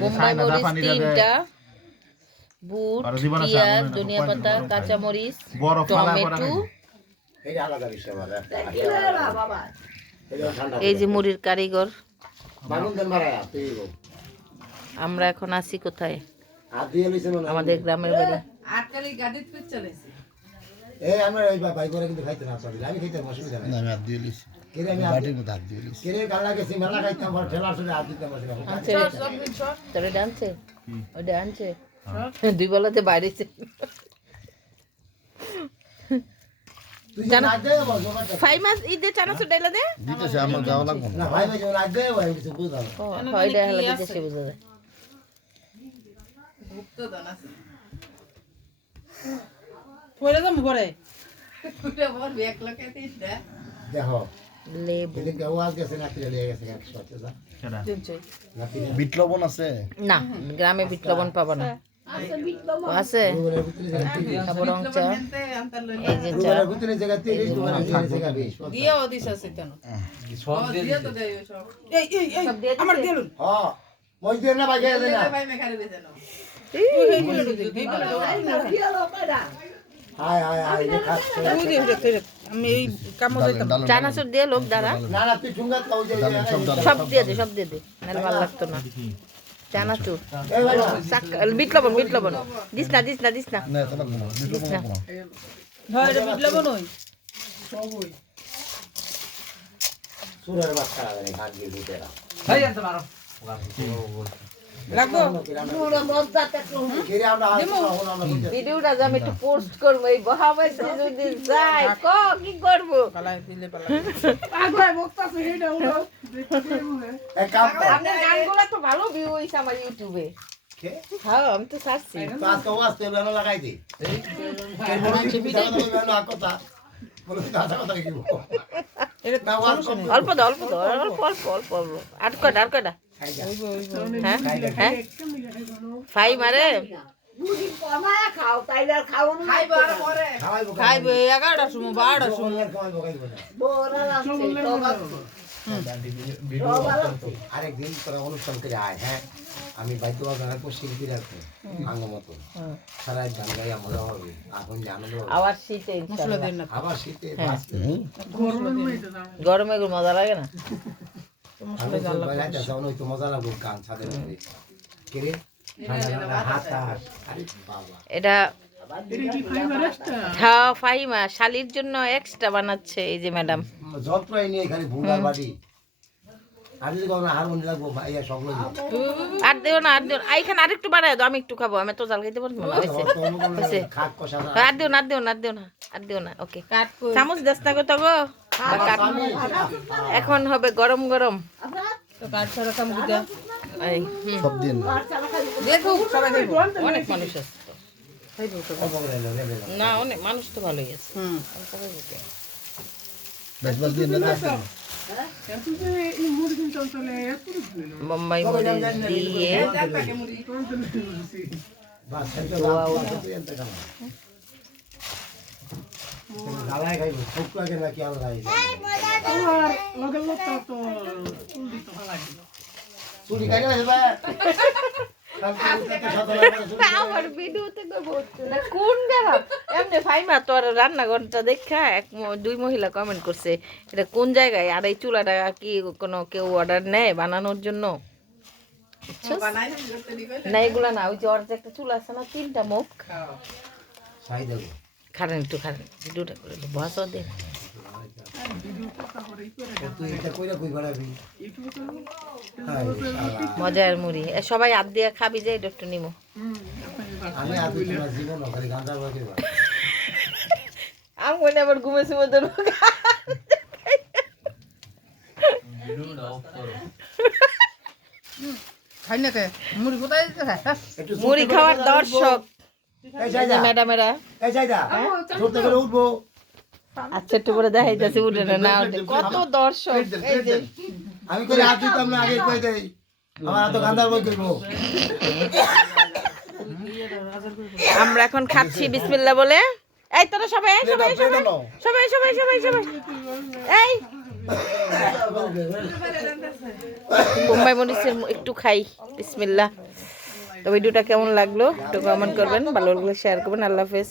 বোম্বাই মরিচ 3টা, বুট, পেঁয়াজ, ধনিয়া পাতা, কাঁচা মরিচ, টমেটো। এই যে মুড়ির কারিগর। আমরা এখন আছি কোথায়? আমাদের গ্রামের বাড়ি। দুই বেলাতে বাইরে চানাচুর ডাইলা দে দিতেছে আমার যাওয়া লাগবে না ভাই ভাই যখন আগে ভাই কিছু বুঝালো হয় এটা হলো দিতেছে বুঝা যায় ভুক্ত দান আছে পয়লা দাম করে পুরো বড় ব্যাগ লকে দিতে দেখো লেবু দিন কে ওয়াজ গেছে না কিরে লেগে গেছে এক সাথে যা কেডা বিট লবণ আছে না গ্রামে বিট লবণ পাবো না আছে বিট লবণ আছে তারপর চা এই যে চা ভিতরে জায়গা 30 দোকানে জায়গা 20 দিও দিছ আছে কেন সব দিয়ে তো দেই সব এই আমার দিলুন হ্যাঁ মই দিয়ে না ভাই গেছে না ভাই মে খারে দিছে না এই বলে দিই হাই হাই হাই আমি এই কাম দিতাম চানাচুর দিয়ে লোক দাঁড়া না না তুই ঠুঙ্গা খাও যে সব দিয়ে দে নালে ভালো লাগতো না চানাচুর বিট লবণ দিস না না তোমার দিস না হ্যাঁ এটা বিট লবণ হই সব হই সুরের বাচ্চা লাগে গান দিয়ে দিতেরা ভাই আনতে মারো লাগবো পুরো মজদাতে ঘিরে আমরা ভিডিওটা আমি একটু পোস্ট করব এই বহাবাইতে যদি যাই কি করব পালাই দিলে পালাই আগে বক্তাছে এটা উড়ো এক কাম আপনার গানগুলো তো ভালো ভিউ হইছে আমার ইউটিউবে কে হ্যাঁ আমি তো সার্চছি পাঁচ আওয়াজ তেল না লাগাই দি এই বড় ভিডিও না কথা বলে দাদা কথা কি এটা অল্প আর কয়টা ফাই মারে খাইবে 11টার সময় 12টার সময় আরেকদিন তোরা অনুষ্ঠান করে আয় হ্যাঁ আমি বাইতে বাজার পশ্চিম দিকে রাখবো আঙ্গ মতো সারা গান গাইয়া মজা হবে এখন আনন্দ আবার শীতে আবার শীতে গরমে মজা লাগে না এটা ফাইমা শালির জন্য এক্সট্রা বানাচ্ছে এই যে ম্যাডাম যন্ত্রই নিয়ে এখানে ভুঙ্গার বাড়ি আর দেও না এইখানে আরেকটু বাড়ায় দাও আমি একটু খাবো আমি তো জাল খাইতে পারবো না আর দেও না ওকে চামচ দেস না গো তো গো এখন হবে গরম অনেক মানুষ আছে না অনেক মানুষ তো ভালোই আছে বোম্বাই মরিচ দিয়ে গালায় খাইব খুব লাগে না কি আলাদা লগে লোকটা তো চুল দিতে ভালো লাগে চুরি খাই না ভাই আমার ভিডিওতে না কোন বেলা এমনি ফাইমা তোর রান্নাঘরটা দেখা 2 মহিলা কমেন্ট করছে এটা কোন জায়গায় আর এই চুলাটা কি কোনো কেউ অর্ডার নেয় বানানোর জন্য না এগুলা না ওই যে ওর যে একটা চুলা আছে না 3টা মুখ খারান ভিডিওটা করে বস দে মজার মুড়ি সবাই হাত দিয়ে খাবি যে এটা একটু নিমো আমি আবার ঘুমেছি ওদের মুড়ি খাওয়ার দর্শক ম্যাডামেরা আচ্ছা একটু করে দেখাইতেছে উঠে না কত দর্শক আমি করে হাত দিতাম না আগে কই দেই আমার এত গান্দার বই কইবো আমরা এখন খাচ্ছি বিসমিল্লাহ বলে এই তোরা সবাই এই বোম্বাই মরিচের একটু খাই, বিসমিল্লাহ। তো ভিডিওটা কেমন লাগলো একটু কমেন্ট করবেন, ভালো লাগলে শেয়ার করবেন। আল্লাহ হাফেজ।